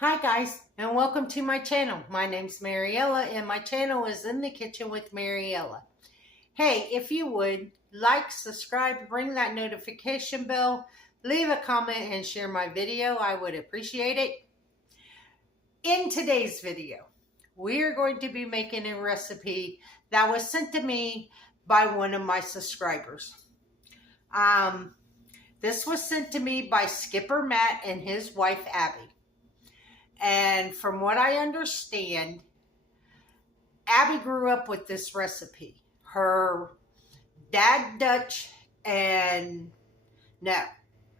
Hi guys, and welcome to my channel. My name's Mariella, and my channel is In the Kitchen with Mariella. Hey, if you would, like, subscribe, ring that notification bell, leave a comment, and share my video. I would appreciate it. In today's video, we are going to be making a recipe that was sent to me by one of my subscribers. This was sent to me by Skipper Matt and his wife Abby. And from what I understand, Abby grew up with this recipe. Her dad Dutch and, no,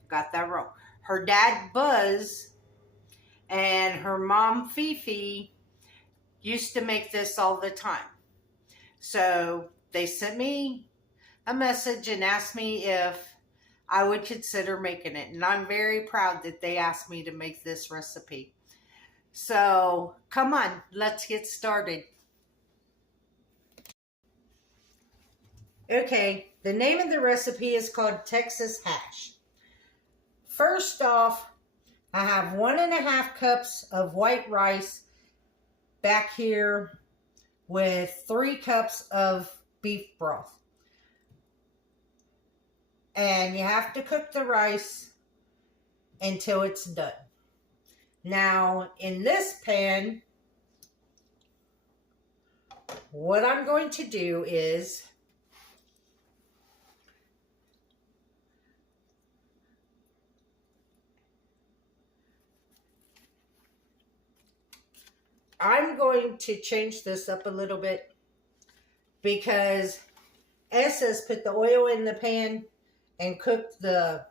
got that wrong. Her dad Buzz and her mom Fifi used to make this all the time. So they sent me a message and asked me if I would consider making it. And I'm very proud that they asked me to make this recipe. So, come on, let's get started. Okay, the name of the recipe is called Texas Hash. First off, I have 1.5 cups of white rice back here with 3 cups of beef broth. And you have to cook the rice until it's done. Now, in this pan, what I'm going to do is I'm going to change this up a little bit because it says put the oil in the pan and cook the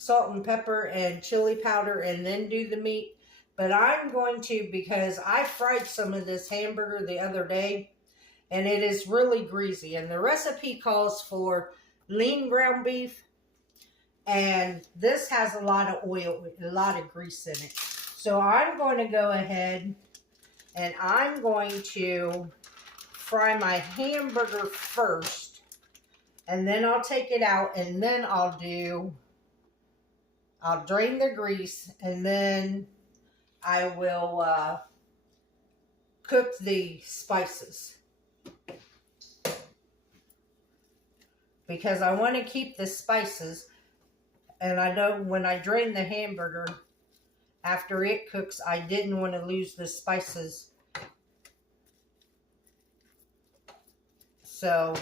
salt and pepper and chili powder and then do the meat. But I'm going to, because I fried some of this hamburger the other day and it is really greasy. And the recipe calls for lean ground beef. And this has a lot of oil, a lot of grease in it. So I'm going to go ahead and I'm going to fry my hamburger first. And then I'll take it out and then I'll drain the grease, and then I will cook the spices. Because I want to keep the spices, and I know when I drain the hamburger, after it cooks, I didn't want to lose the spices. So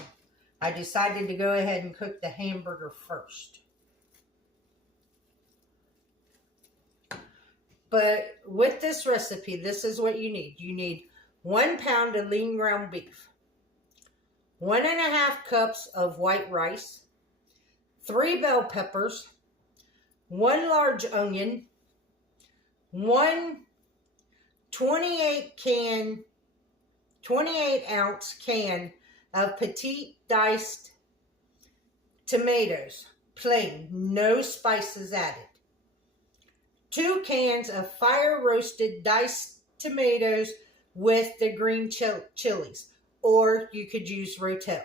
I decided to go ahead and cook the hamburger first. But with this recipe, this is what you need. You need 1 pound of lean ground beef, 1.5 cups of white rice, 3 bell peppers, 1 large onion, 1 28 ounce can of petite diced tomatoes, plain, no spices added. 2 cans of fire roasted diced tomatoes with the green chilies, or you could use Rotel.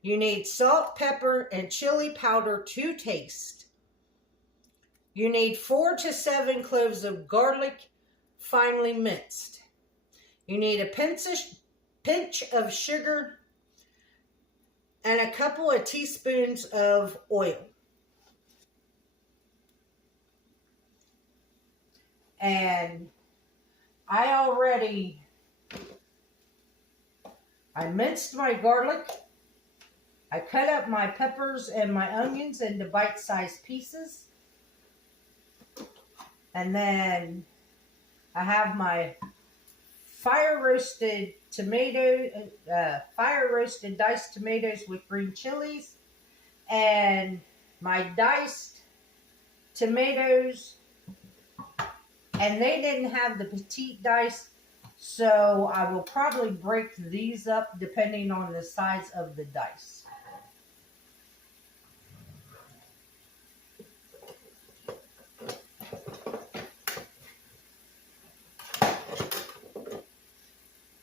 You need salt, pepper, and chili powder to taste. You need 4 to 7 cloves of garlic, finely minced. You need a pinch of sugar and a couple of teaspoons of oil. And I minced my garlic. I cut up my peppers and my onions into bite-sized pieces. And then I have my fire-roasted diced tomatoes with green chilies. And my diced tomatoes. And they didn't have the petite dice, so I will probably break these up depending on the size of the dice.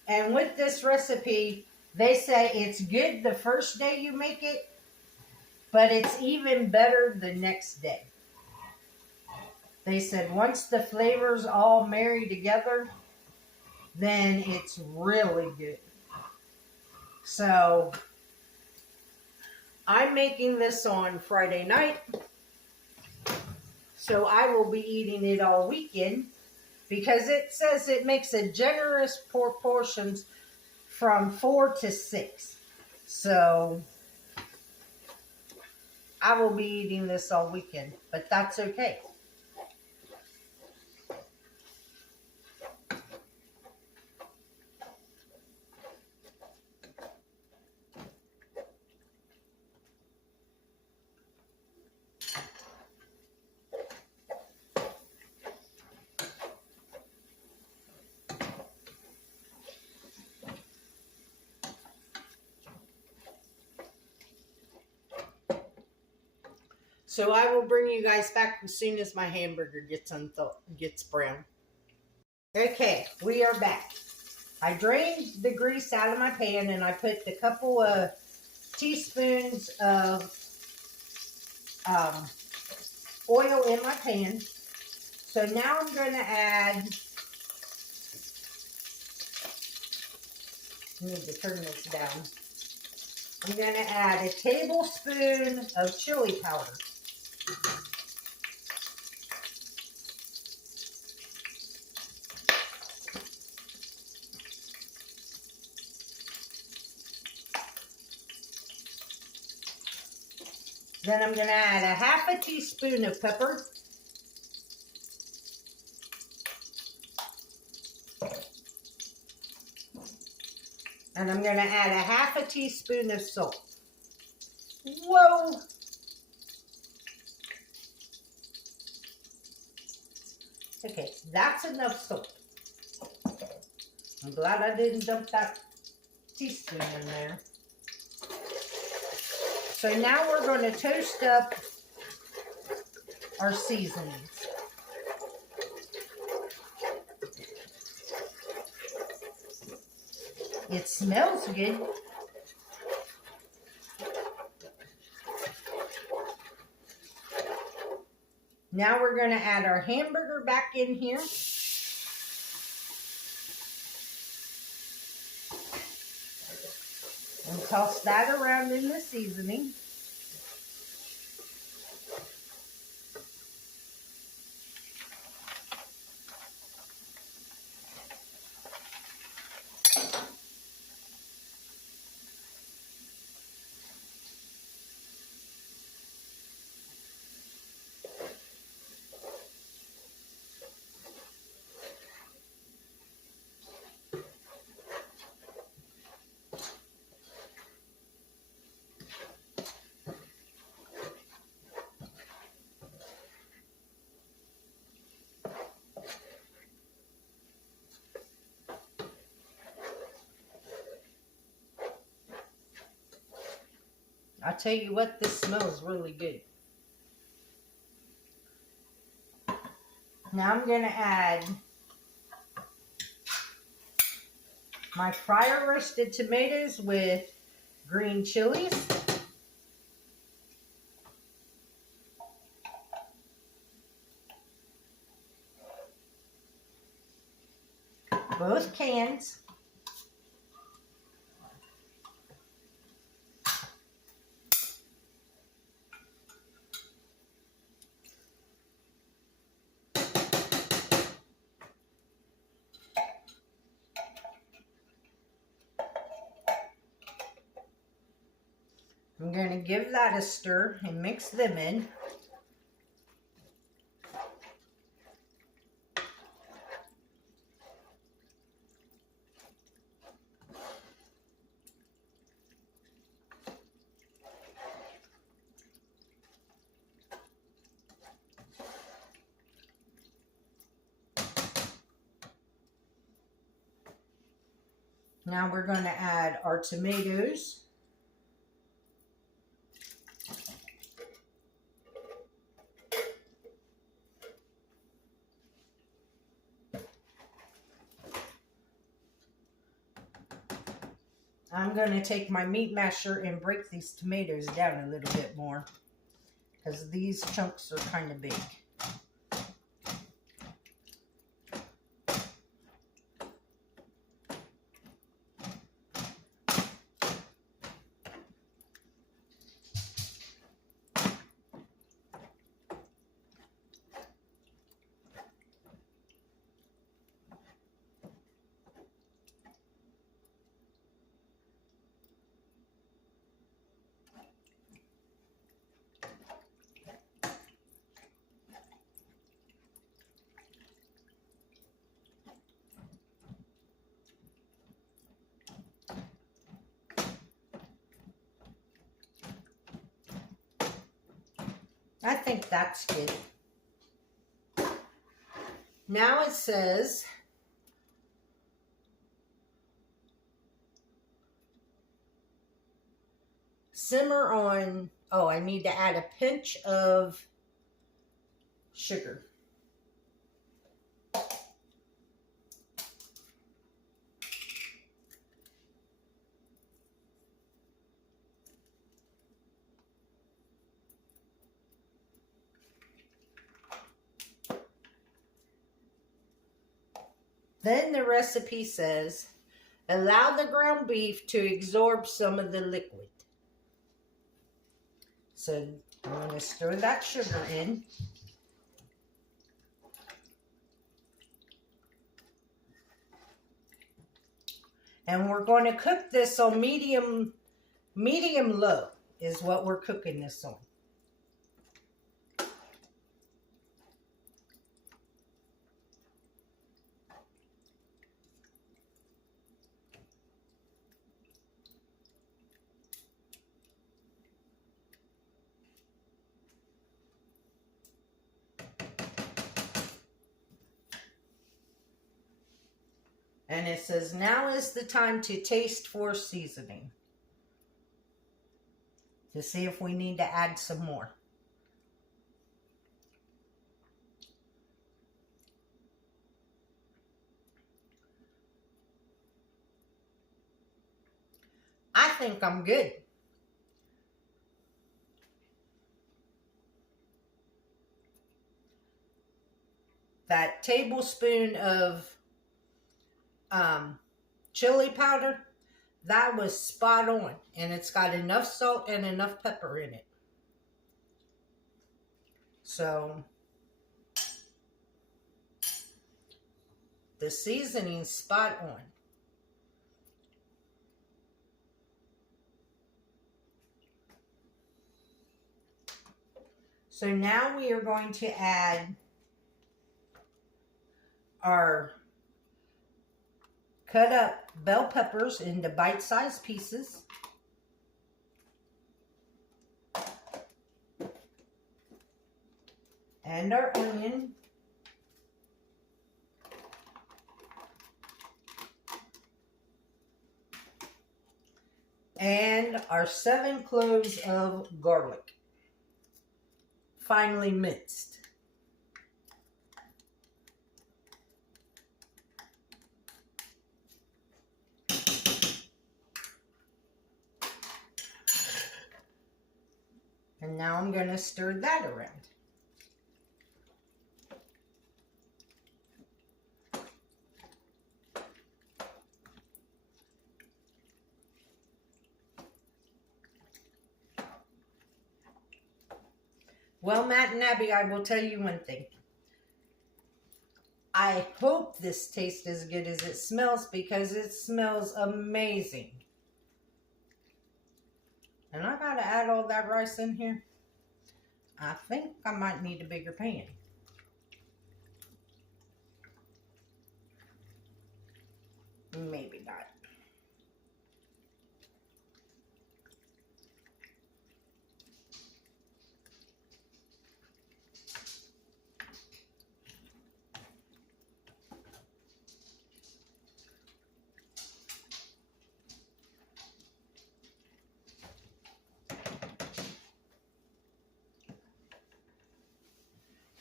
And with this recipe, they say it's good the first day you make it, but it's even better the next day. They said once the flavors all marry together, then it's really good. So I'm making this on Friday night, so I will be eating it all weekend because it says it makes a generous proportions from 4 to 6. So I will be eating this all weekend, but that's okay. So I will bring you guys back as soon as my hamburger gets brown. Okay, we are back. I drained the grease out of my pan and I put a couple of teaspoons of oil in my pan. So now I'm going to add, I need to turn this down. I'm going to add a tablespoon of chili powder. Then I'm going to add a half a teaspoon of pepper. And I'm going to add a half a teaspoon of salt. Whoa! Okay, that's enough salt. I'm glad I didn't dump that teaspoon in there. So now we're going to toast up our seasonings. It smells good. Now we're going to add our hamburger back in here. And toss that around in the seasoning. I tell you what, this smells really good. Now I'm going to add my fryer roasted tomatoes with green chilies. Both cans. I'm going to give that a stir and mix them in. Now we're going to add our tomatoes. I'm going to take my meat masher and break these tomatoes down a little bit more because these chunks are kind of big. I think that's good. Now it says simmer on, oh, I need to add a pinch of sugar. Then the recipe says, allow the ground beef to absorb some of the liquid. So I'm going to stir that sugar in. And we're going to cook this on medium low is what we're cooking this on. And it says, now is the time to taste for seasoning. To see if we need to add some more. I think I'm good. That tablespoon of chili powder, that was spot on. And it's got enough salt and enough pepper in it. So the seasoning's spot on. So now we are going to add our cut up bell peppers into bite-sized pieces. And our onion. And our 7 cloves of garlic, finely minced. And now I'm going to stir that around. Well, Matt and Abby, I will tell you one thing. I hope this tastes as good as it smells, because it smells amazing. And I gotta add all that rice in here. I think I might need a bigger pan. Maybe not.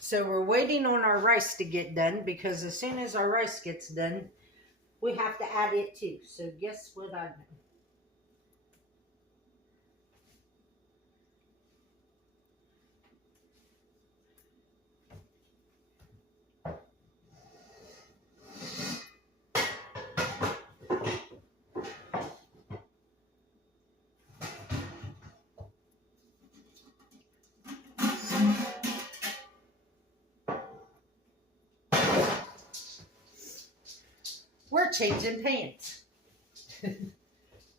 So we're waiting on our rice to get done, because as soon as our rice gets done, we have to add it too. So guess what I do? We're changing pans.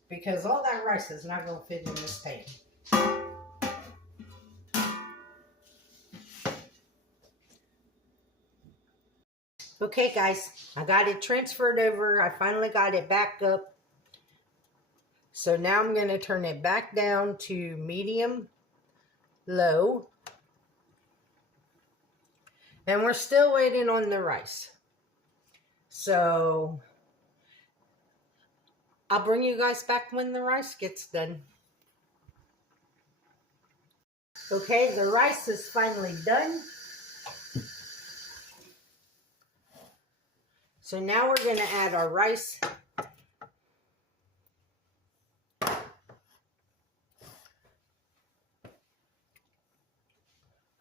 Because all that rice is not going to fit in this pan. Okay, guys, I got it transferred over. I finally got it back up. So now I'm going to turn it back down to medium low. And we're still waiting on the rice. So I'll bring you guys back when the rice gets done. Okay, the rice is finally done. So now we're going to add our rice.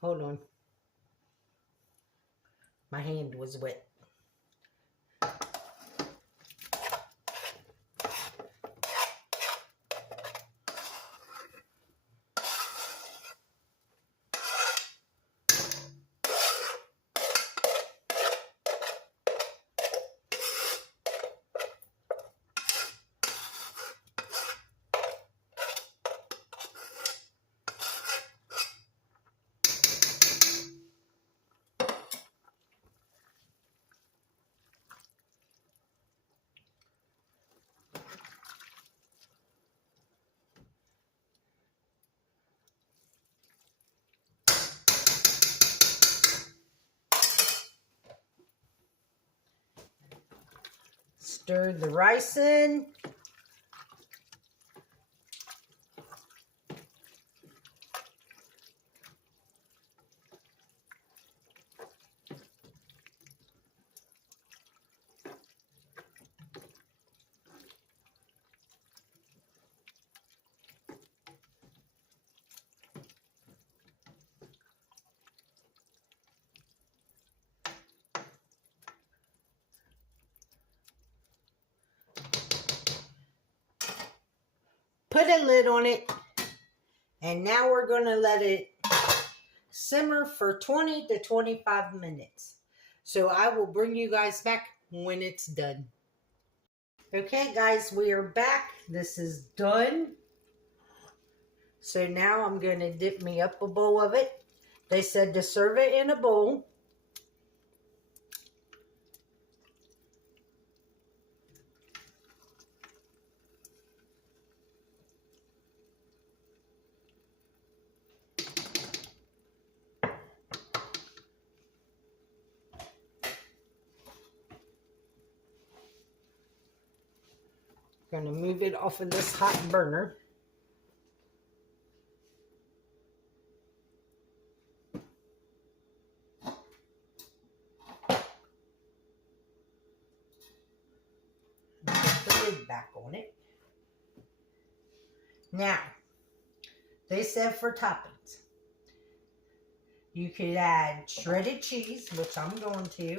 Hold on. My hand was wet. Stir the rice in. Put a lid on it. And now we're going to let it simmer for 20 to 25 minutes. So I will bring you guys back when it's done. Okay, guys, we are back. This is done. So now I'm going to dip me up a bowl of it. They said to serve it in a bowl. Going to move it off of this hot burner. Put the lid back on it. Now, they said for toppings, you could add shredded cheese, which I'm going to.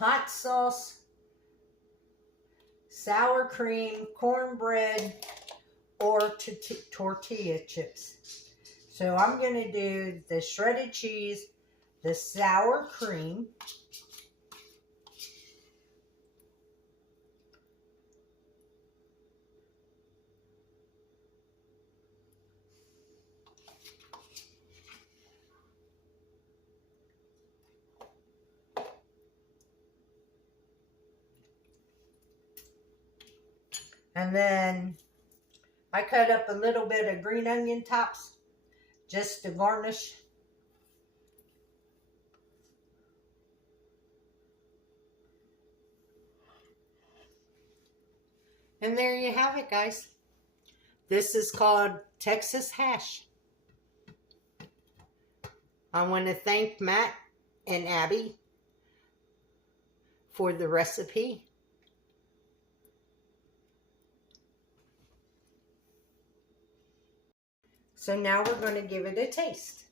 Hot sauce, sour cream, cornbread, or tortilla chips. So I'm going to do the shredded cheese, the sour cream, and then I cut up a little bit of green onion tops just to garnish. And there you have it, guys. This is called Texas hash. I want to thank Matt and Abby for the recipe. So now we're going to give it a taste.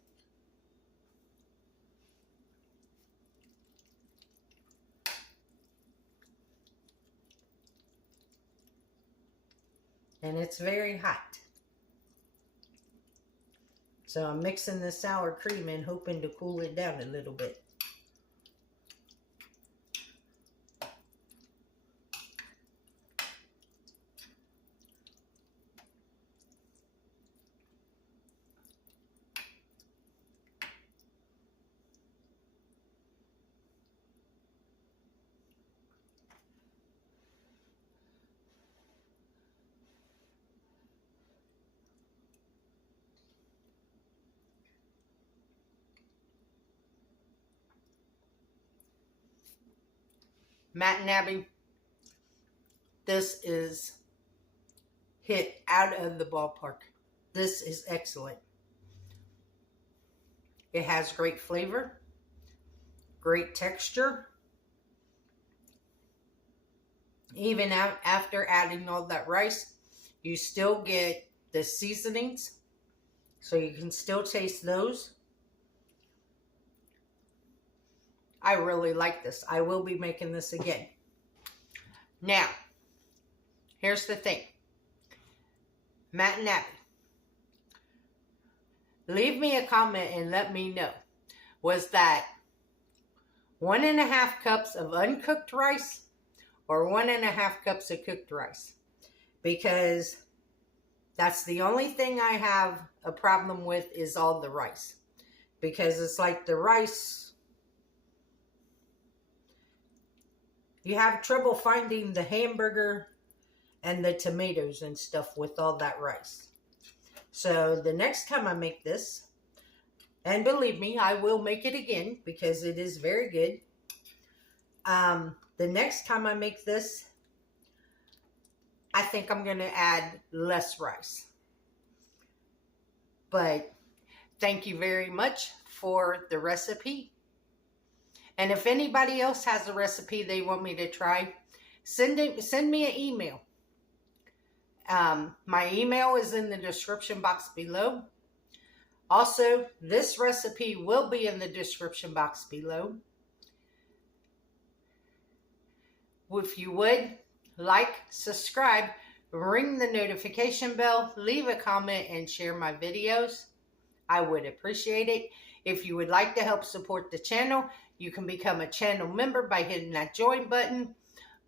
And it's very hot. So I'm mixing the sour cream in, hoping to cool it down a little bit. Matt and Abby, this is hit out of the ballpark. This is excellent. It has great flavor, great texture. Even out after adding all that rice, you still get the seasonings, so you can still taste those. I really like this. I will be making this again. Now, here's the thing. Matt and Abby, leave me a comment and let me know. Was that 1.5 cups of uncooked rice or 1.5 cups of cooked rice? Because that's the only thing I have a problem with is all the rice. Because it's like the rice, you have trouble finding the hamburger and the tomatoes and stuff with all that rice. So the next time I make this, and believe me, I will make it again because it is very good. The next time I make this, I think I'm going to add less rice. But thank you very much for the recipe. And if anybody else has a recipe they want me to try, send me an email. My email is in the description box below. Also, this recipe will be in the description box below. If you would, like, subscribe, ring the notification bell, leave a comment, and share my videos. I would appreciate it. If you would like to help support the channel, you can become a channel member by hitting that join button,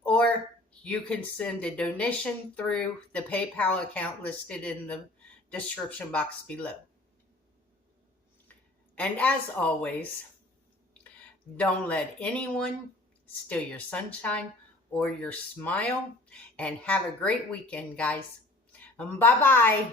or you can send a donation through the PayPal account listed in the description box below. And as always, don't let anyone steal your sunshine or your smile. And have a great weekend, guys. Bye-bye.